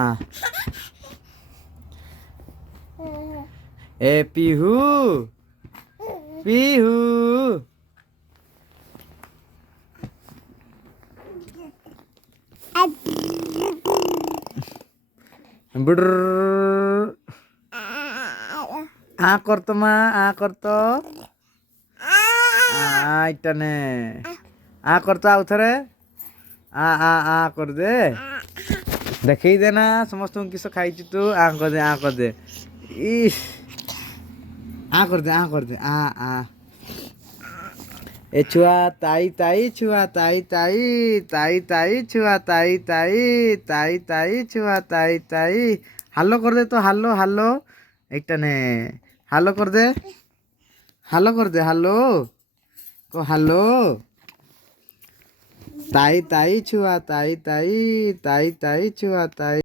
आ ए पीहू पीहू बुड्र आ करतो मा आ करतो इटने आ करतो आउ थरे आ कर दे देखई देना समस्त किस खाई तू आ कर दे इस आ कर दे आ ए छुआ ताई ताई छुआ ताई ताई ताई ताई छुआ ताई ताई ताई ताई छुआ ताई ताई हालो कर दे तो हालो हालो एक ने हालो कर दे हालो को हालो ताई ताई छुआ ताई ताई ताई ताई छुआ ताई